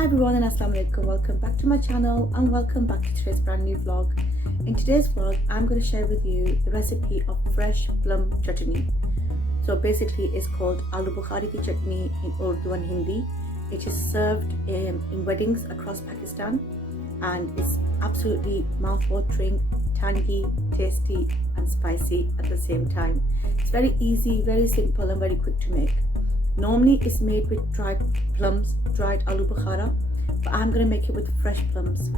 Hi everyone and Assalamu alaikum. Welcome back to my channel and welcome back to today's brand new vlog. In today's vlog I'm going to share with you the recipe of fresh plum chutney. So basically it's called Aloo Bukhary ki chutney in Urdu and Hindi. It is served in weddings across Pakistan and it's absolutely mouth-watering, tangy, tasty and spicy at the same time. It's very easy, very simple and very quick to make. Normally it's made with dried plums, dried aloo bukhara, but I'm going to make it with fresh plums,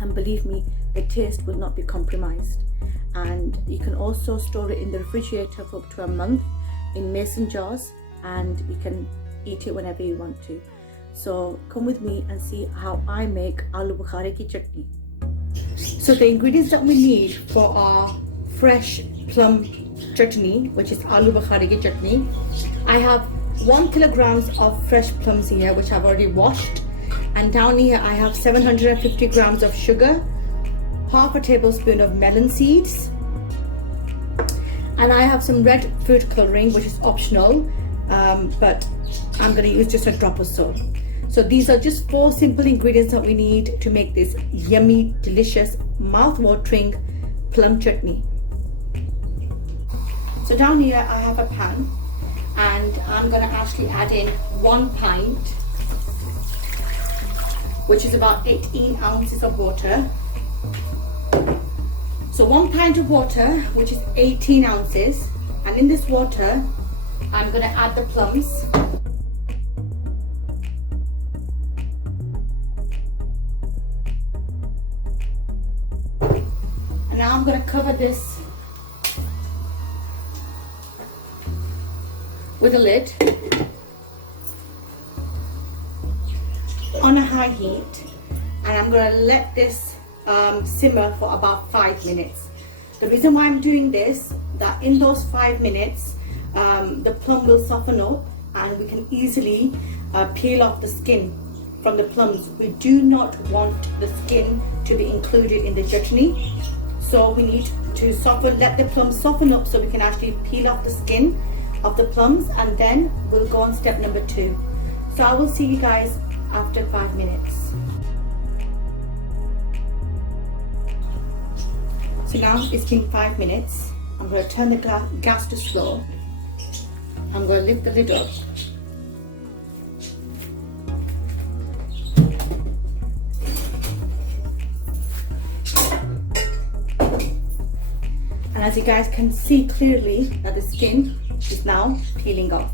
and believe me, the taste will not be compromised. And you can also store it in the refrigerator for up to a month in mason jars, and you can eat it whenever you want to. So come with me and see how I make aloo bukhara ki chutney. So the ingredients that we need for our fresh plum chutney, which is aloo bukhara ki chutney, I have 1 kilogram of fresh plums here, which I've already washed, and down here I have 750 grams of sugar, half a tablespoon of melon seeds, and I have some red food coloring, which is optional, but I'm going to use just a drop or so. So these are just 4 simple ingredients that we need to make this yummy, delicious, mouth-watering plum chutney. So down here I have a pan, and I'm going to actually add in 1 pint, which is about 18 ounces of water. So 1 pint of water, which is 18 ounces, and in this water I'm going to add the plums. And now I'm going to cover this with a lid on a high heat, and I'm going to let this simmer for about 5 minutes. The reason why I'm doing this, that in those 5 minutes the plum will soften up and we can easily peel off the skin from the plums. We do not want the skin to be included in the chutney, so we need to let the plums soften up so we can actually peel off the skin of the plums, and then we'll go on step number 2. So I will see you guys after 5 minutes. So now it's been 5 minutes. I'm going to turn the gas to slow. I'm going to lift the lid up. And as you guys can see clearly that the skin is now peeling off.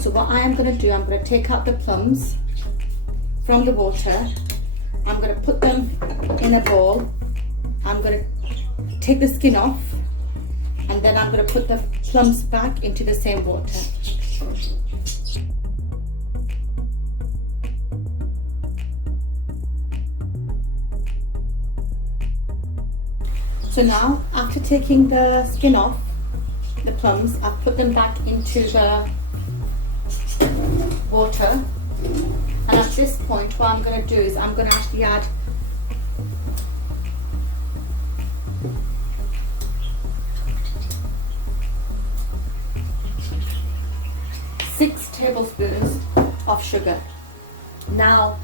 So what I am going to do, I'm going to take out the plums from the water. I'm going to put them in a bowl. I'm going to take the skin off, and then I'm going to put the plums back into the same water. So now, after taking the skin off the plums, I've put them back into the water, and at this point what I'm going to do is I'm going to actually add six tablespoons of sugar. Now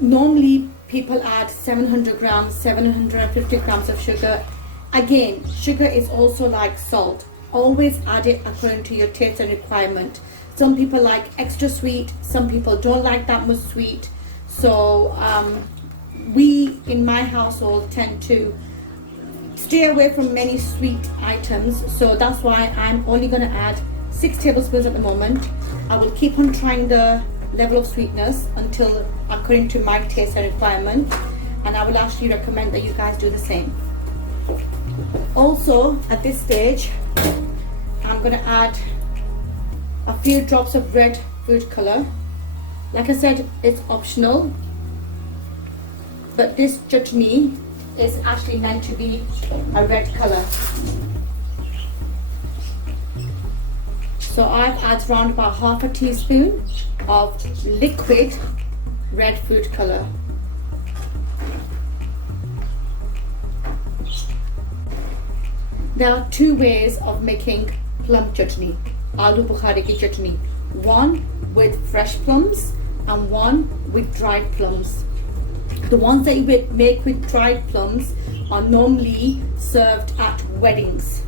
normally people add 700 grams, 750 grams of sugar. Again, sugar is also like salt. Always add it according to your taste and requirement. Some people like extra sweet, some people don't like that much sweet. So we in my household tend to stay away from many sweet items. So that's why I'm only going to add 6 tablespoons at the moment. I will keep on trying the level of sweetness until according to my taste and requirement, and I will actually recommend that you guys do the same. Also at this stage I'm going to add a few drops of red food color. Like I said, it's optional, but this chutney is actually meant to be a red color. So I've added around about half a teaspoon of liquid red food color. There are 2 ways of making plum chutney, aloo bukhari ki chutney. One with fresh plums and one with dried plums. The ones that you make with dried plums are normally served at weddings.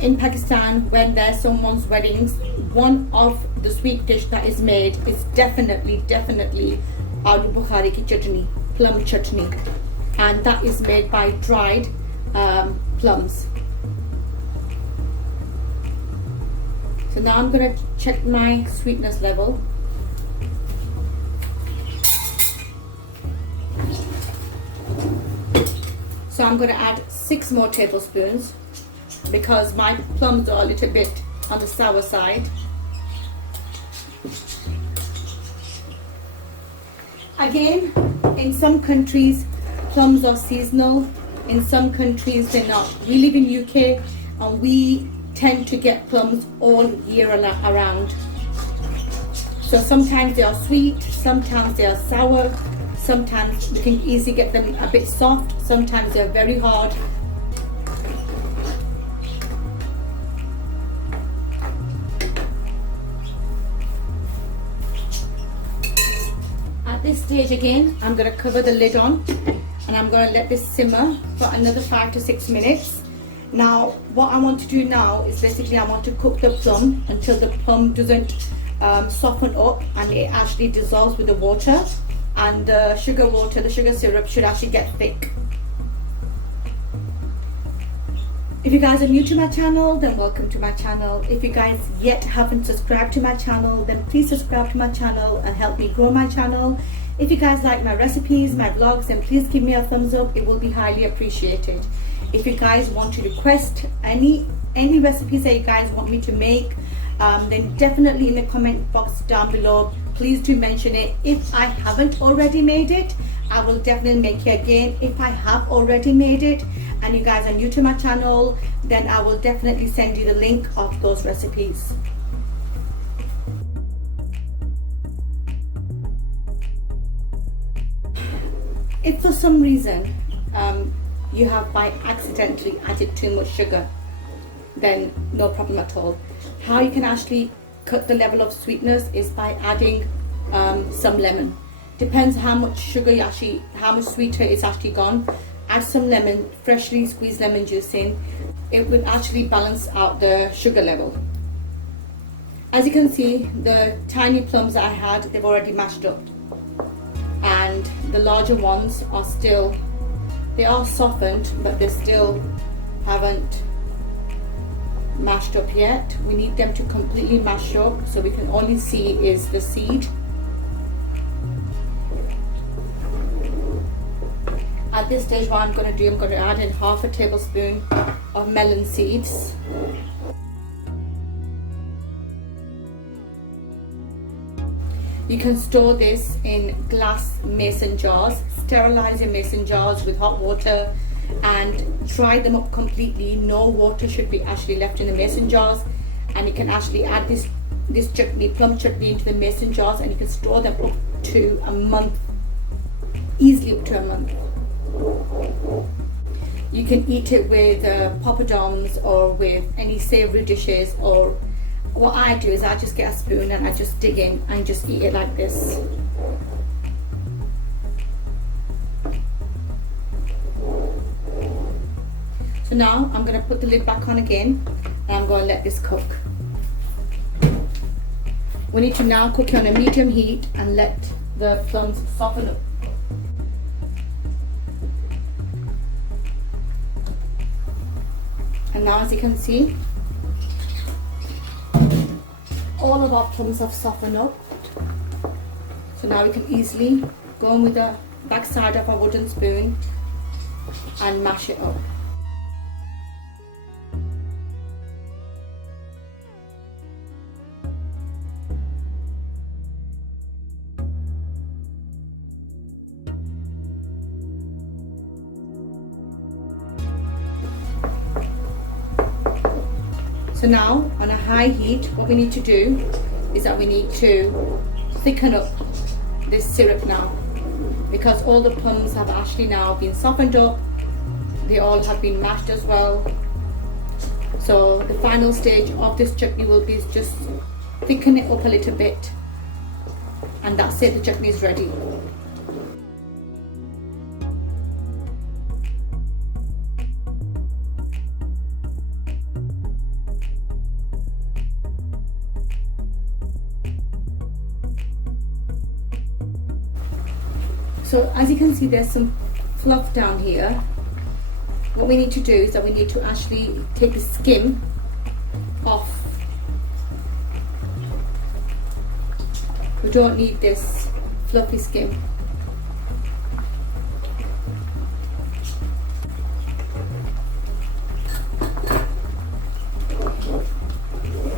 In Pakistan, when there's someone's weddings, one of the sweet dish that is made is definitely Aloo Bukhary ki chutney, plum chutney, and that is made by dried plums. So now I'm going to check my sweetness level. So I'm going to add 6 more tablespoons because my plums are a little bit on the sour side. Again, in some countries plums are seasonal, in some countries they're not. We live in UK and we tend to get plums all year around. So sometimes they are sweet, sometimes they are sour, sometimes you can easily get them a bit soft, sometimes they're very hard. At this stage again, I'm going to cover the lid on and I'm going to let this simmer for another 5 to 6 minutes. Now what I want to do now is basically I want to cook the plum until the plum doesn't soften up and it actually dissolves with the water, and the sugar syrup should actually get thick. If you guys are new to my channel, then welcome to my channel. If you guys yet haven't subscribed to my channel, then please subscribe to my channel and help me grow my channel. If you guys like my recipes, my vlogs, then please give me a thumbs up. It will be highly appreciated. If you guys want to request any recipes that you guys want me to make, then definitely in the comment box down below, please do mention it. If I haven't already made it, I will definitely make it again. If I have already made it and you guys are new to my channel, then I will definitely send you the link of those recipes. If for some reason you have by accidentally added too much sugar, then no problem at all. How you can actually cut the level of sweetness is by adding some lemon. Depends how much sugar how much sweeter it's actually gone. Add some lemon, freshly squeezed lemon juice in. It will actually balance out the sugar level. As you can see, the tiny plums that I had, they've already mashed up, and the larger ones are still, they are softened, but they still haven't mashed up yet. We need them to completely mash up so we can only see is the seed. At this stage, what I'm going to do, I'm going to add in half a tablespoon of melon seeds. You can store this in glass mason jars. Sterilize your mason jars with hot water and dry them up completely. No water should be actually left in the mason jars, and you can actually add this chutney, plum chutney, into the mason jars, and you can store them up to a month, easily up to a month. You can eat it with poppadoms or with any savoury dishes, or what I do is I just get a spoon and I just dig in and just eat it like this. So now I'm going to put the lid back on again and I'm going to let this cook. We need to now cook it on a medium heat and let the plums soften up. And now, as you can see, all of our plums have softened up. So now we can easily go in with the back side of our wooden spoon and mash it up. So now, on a high heat, what we need to do is that we need to thicken up this syrup now, because all the plums have actually now been softened up. They all have been mashed as well. So the final stage of this chutney will be just thicken it up a little bit. and that's it, the chutney is ready. So as you can see, there's some fluff down here. What we need to do is that we need to actually take the skim off. We don't need this fluffy skim.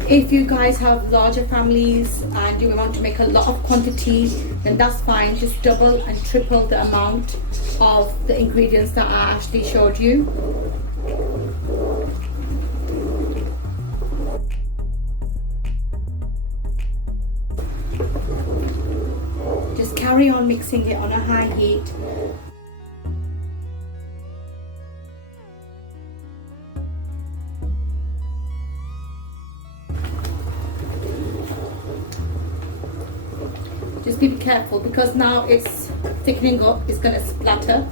If you guys have larger families and you want to make a lot of quantity, then that's fine. Just double and triple the amount of the ingredients that I actually showed you. Just carry on mixing it on a high heat. Just be careful because now it's thickening up, it's going to splatter.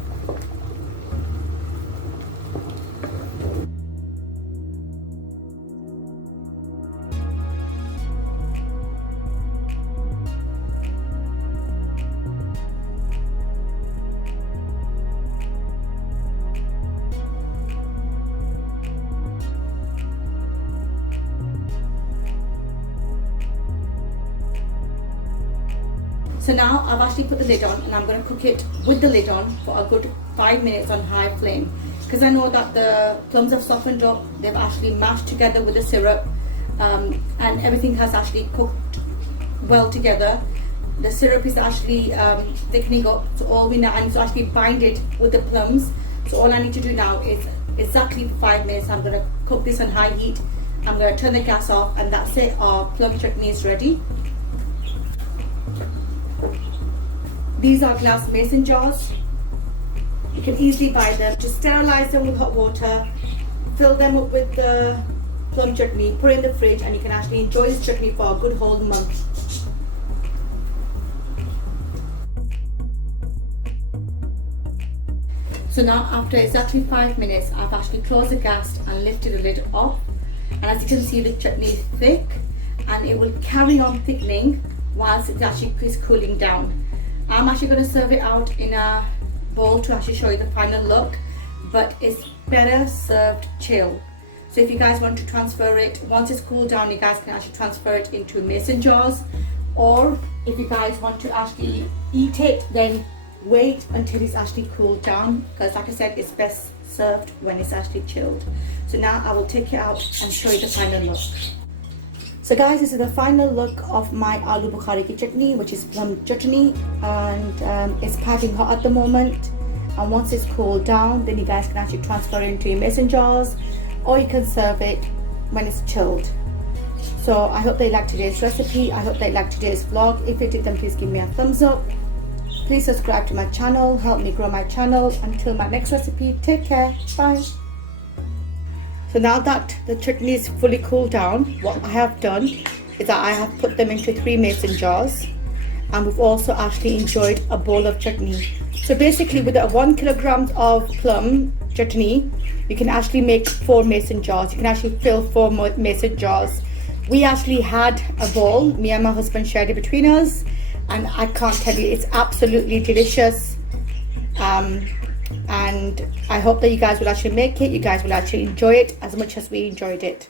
So now I've actually put the lid on and I'm going to cook it with the lid on for a good 5 minutes on high flame, because I know that the plums have softened up, they've actually mashed together with the syrup, and everything has actually cooked well together. The syrup is actually thickening up, so all we now, I need to actually bind it with the plums. So all I need to do now is exactly for 5 minutes I'm going to cook this on high heat. I'm going to turn the gas off and that's it, our plum chutney is ready. These are glass mason jars. You can easily buy them. Just sterilize them with hot water, fill them up with the plum chutney, put it in the fridge, and you can actually enjoy this chutney for a good whole month. So now after exactly 5 minutes, I've actually closed the gas and lifted the lid off. And as you can see, the chutney is thick and it will carry on thickening whilst it actually is cooling down. I'm actually going to serve it out in a bowl to actually show you the final look, but it's better served chilled. So if you guys want to transfer it, once it's cooled down, you guys can actually transfer it into mason jars, or if you guys want to actually eat it, then wait until it's actually cooled down, because like I said, it's best served when it's actually chilled. So now I will take it out and show you the final look. So guys, this is the final look of my Aloo Bukhary ki chutney, which is plum chutney, and it's piping hot at the moment. And once it's cooled down, then you guys can actually transfer it into your mason jars, or you can serve it when it's chilled. So I hope they liked today's recipe. I hope they liked today's vlog. If you did, then please give me a thumbs up. Please subscribe to my channel, help me grow my channel. Until my next recipe, take care, bye. So now that the chutney is fully cooled down, what I have done is that I have put them into 3 mason jars, and we've also actually enjoyed a bowl of chutney. So basically with 1 kilogram of plum chutney, you can actually make 4 mason jars. You can actually fill 4 mason jars. We actually had a bowl, me and my husband shared it between us, and I can't tell you, it's absolutely delicious. And I hope that you guys will actually make it. You guys will actually enjoy it as much as we enjoyed it.